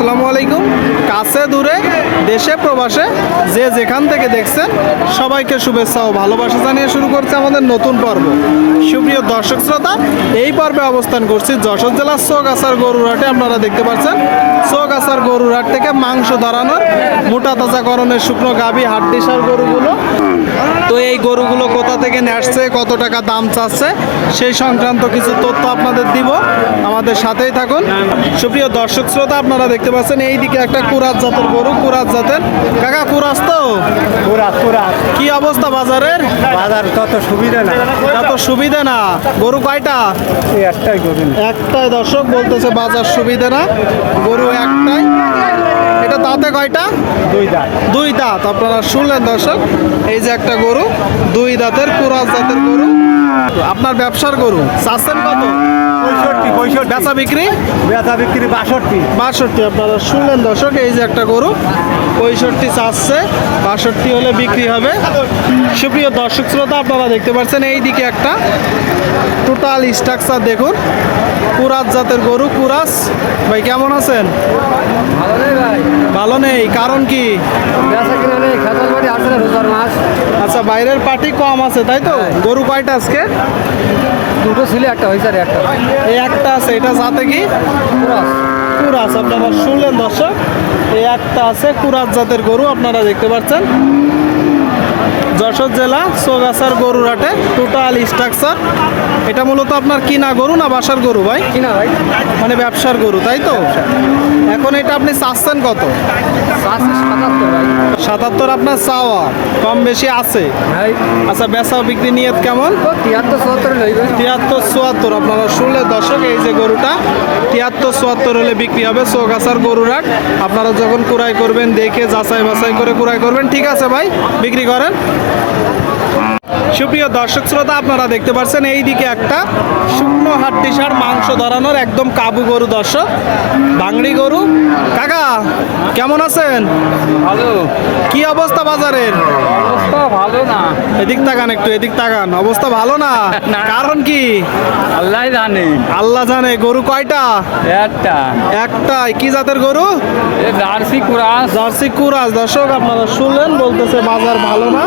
আসসালামু আলাইকুম। কাছে দূরে, দেশে প্রবাসে যে যেখান থেকে দেখছেন, সবাইকে শুভেচ্ছা ও ভালোবাসা জানিয়ে শুরু করছে আমাদের নতুন পর্ব। সুপ্রিয় দর্শক শ্রোতা, এই পর্বে অবস্থান করছি যশোর জেলার চৌগাছার গরুরহাটে আপনারা দেখতে পাচ্ছেন, চৌগাছার গরুরহাট থেকে মাংস দাঁড়ানোর মোটা তাজাকরণের শুকনো গাভী, হাড্ডিসার গরুগুলো তো এই গরুগুলো কোথা থেকে নিয়ে আসছে কত টাকা দাম চাচ্ছে সেই সংক্রান্ত কিছু তথ্য আপনাদের দিব। আমাদের সাথেই থাকুন। সুপ্রিয় দর্শক শ্রোতা আপনারা দেখতে পাচ্ছেন এইদিকে একটা কুরাত জাতের গরু কুরাত জাতের। কাকা কুরাস তো? কি অবস্থা বাজারের? বাজার তত সুবিধা না। এত সুবিধা না। গরু কয়টা? একটাই গরু। একটাই দর্শক বলতেছে বাজার সুবিধা না। গরু একটাই। দাঁতে কয়টা? দুই দাঁত। দুই দাঁত। আপনারা শুনলেন দর্শক এই যে একটা গরু দুই দাঁতের কুরাস জাতের গরু। আপনার ব্যবসার গরু চাচ্ছেন কত? পঁয়ষট্টি পঁয়ষট্টি। বেচা বিক্রি? বেচা বিক্রি বাষট্টি। বাষট্টি। আপনারা শুনলেন দর্শক এই যে একটা গরু পঁয়ষট্টি চাচ্ছে বাষট্টি হলে বিক্রি হবে। সুপ্রিয় দর্শক শ্রোতা আপনারা দেখতে পাচ্ছেন এই দিকে একটা টোটাল স্ট্রাকচার দেখুন। কুরাস জাতের গরু কুরাস। ভাই কেমন আছেন? ভালো নেই ভাই ভালো নেই কারণ কি? আচ্ছা বাইরের পার্টি কম আছে তাই তো? গরু কয়টা আজকে? দুটো ছিল একটা হয়েছে আর একটা। এই একটা আছে এটা যাতে কি? কুরাস আপনারা শুনলেন দর্শক। এই একটা আছে কুরাস জাতের গরু আপনারা দেখতে পাচ্ছেন। যশোর জেলা সোগাছার গরুরাটে টোটাল স্ট্রাকচার এটা মূলত আপনার কিনা গরু না বাসার গরু ভাই? কিনা ভাই। মানে ব্যবসার গরু তাই তো? এখন এটা আপনি চাচ্ছেন কত? সাতাত্তর আপনার চাওয়া কম বেশি আছে। আচ্ছা বেচা বিক্রি নিয়ত কেমন? তিয়াত্তর চুয়াত্তর তিয়াত্তর চুয়াত্তর আপনারা শুনলে দর্শক এই যে গরুটা তিয়াত্তর চুয়াত্তর হলে বিক্রি হবে চৌগাছার গরুরাট আপনারা যখন কুড়াই করবেন দেখে যাচাই বাছাই করে কুড়াই করবেন ঠিক আছে ভাই? বিক্রি করেন। সুপ্রিয় দর্শক শ্রোতা আপনারা দেখতে পাচ্ছেন এই দিকে একটা শুকনো হাড্ডিসার মাংস ধরানোর একদম কাবু গরু দর্শক বাংড়ি গরু। কাকা কেমন আছেন? ভালো। কি অবস্থা বাজারের? এদিক তাকান একটু এদিক তাকান। অবস্থা ভালো না। কারণ কি? আল্লাহ জানে। আল্লাহ জানে গরু কয়টা? একটা। একটাই। কি জাতের গরু? জার্সি কুরাস। জার্সি কুরাজ দর্শক আপনারা শুনলেন বলতেছে বাজার ভালো না।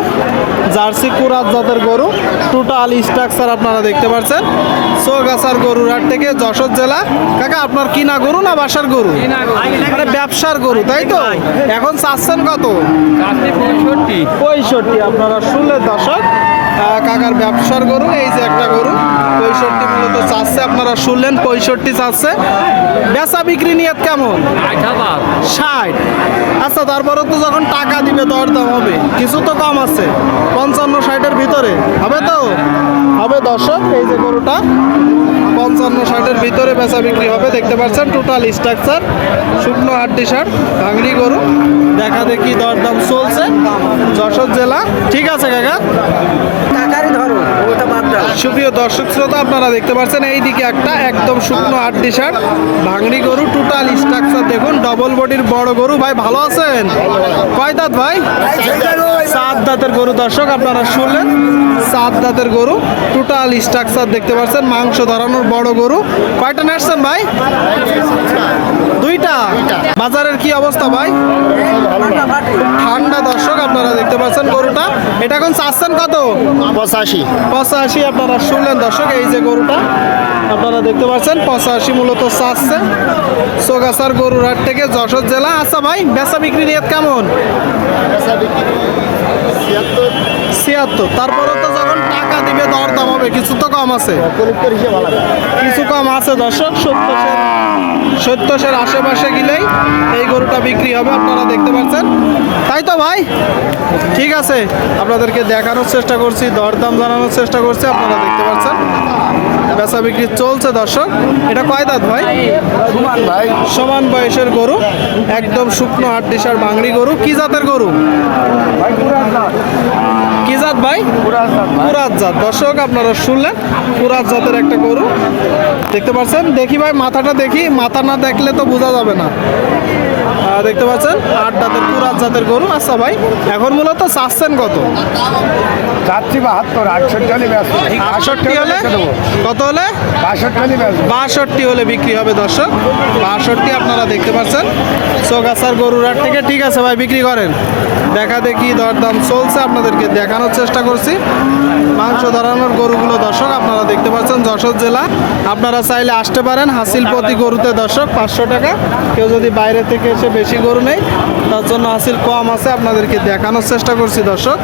জার্সি কুরাজ জাতের গরু। টোটাল স্ট্রাকচার আপনারা দেখতে পাচ্ছেন সোগাছার গরুর হাট থেকে যশোর জেলা। কাকা আপনার কিনা গরু না বাসার গরু? মানে ব্যবসার গরু তাই তো? এখন চাচ্ছেন কত? পঁয়ষট্টি। পঁয়ষট্টি আপনারা শুনলেন দর্শক। আহ, কাকার ব্যবসার গরু এই যে একটা গরু পঁয়ষট্টি মূলত চাচ্ছে আপনারা শুনলেন পঁয়ষট্টি চাচ্ছে। বেচা বিক্রি নিয়ে কেমন? ষাট আচ্ছা তারপরে তো যখন টাকা দিবে দরদাম হবে। কিছু তো কম আছে পঞ্চান্ন ষাটের ভিতরে। হবে তো? হবে দর্শক এই যে গরুটা। পঞ্চান্ন ষাটের ভিতরে বেচা বিক্রি হবে দেখতে পাচ্ছেন টোটাল স্ট্রাকচার শুকনো হাড্ডি শার্ট ভাঙড়ি গরু দেখা দেখি দরদাম চলছে যশোর জেলা ঠিক আছে কাকা? সুপ্রিয় দর্শক শ্রোতা আপনারা দেখতে পাচ্ছেন এইদিকে একটা একদম শুকনো আটটি শার্ট ভাঙড়ি গরু টোটাল স্ট্রাকচার দেখুন ডবল বডির বড় গরু ভাই ভালো আছেন? কয় দাঁত ভাই? সাত দাঁতের গরু দর্শক আপনারা শুনলেন সাত দাঁতের গরু টোটাল স্ট্রাকচার দেখতে পাচ্ছেন মাংস ধরানোর বড় গরু। কয়টা নাচছেন ভাই? দুইটা। বাজারের কি অবস্থা ভাই? ঠান্ডা দর্শক আপনারা দেখতে পাচ্ছেন গরুটা। এটা এখন চাচ্ছেন কত? পঁচাশি। পঁচাশি আপনারা শুনলেন দর্শক এই যে গরুটা আপনারা দেখতে পাচ্ছেন পঁচাশি মূলত চাচ্ছে। সোগাছার গরুর হাট থেকে যশোর জেলা। আচ্ছা ভাই বেচা বিক্রি রেট কেমন? ছিয়াত্তর ছিয়াত্তর। তারপরে তো যখন টাকা দিবে দর দাম হবে কিছু তো কম আছে। কিছু কম আছে দর্শক সত্তরের সত্তরের আশেপাশে গেলেই এই গরুটা বিক্রি হবে আপনারা দেখতে পাচ্ছেন। তাই তো ভাই? ঠিক আছে আপনাদেরকে দেখানোর চেষ্টা করছি দরদাম জানানোর চেষ্টা করছি আপনারা দেখতে পাচ্ছেন। বেচা বিক্রি চলছে দর্শক। এটা কয় দাঁত ভাই? সুমান ভাই। সমান বয়সের গরু একদম শুকনো হাড্ডিসার বাংড়ি গরু। কি জাতের গরু? কি জাত ভাই? পুরাত জাত দর্শক আপনারা শুনলেন পুরাত জাতের একটা গরু। দেখতে পাচ্ছেন? দেখি ভাই মাথাটা দেখি। মাথা না দেখলে তো বোঝা যাবে না। দেখতে পাচ্ছেন? আট দাঁতের পুরাত জাতের গরু। আচ্ছা ভাই এখন মূলত চাচ্ছেন কত? চারটি বাহাত্তর আটষট্টি হলে ব্যস্ত। আটষট্টি হলে? কত হলে? বাষট্টি হলে ব্যস্ত। বাষট্টি হলে বিক্রি হবে দর্শক। বাষট্টি আপনারা দেখতে পাচ্ছেন। চৌগাছার গরুর হাট থেকে ঠিক আছে ভাই বিক্রি করেন। দেখা দেখি দরদাম চলছে আপনাদেরকে দেখানোর চেষ্টা করছি। মাংস ধরানোর গরুগুলো দর্শক আপনারা দেখতে পাচ্ছেন যশোর জেলা। আপনারা চাইলে আসতে পারেন হাসিল প্রতি গরুতে দর্শক পাঁচশো টাকা। কেউ যদি বাইরে থেকে এসে বেশি গরু নেই তার জন্য হাসিল কম আছে আপনাদেরকে দেখানোর চেষ্টা করছি দর্শক।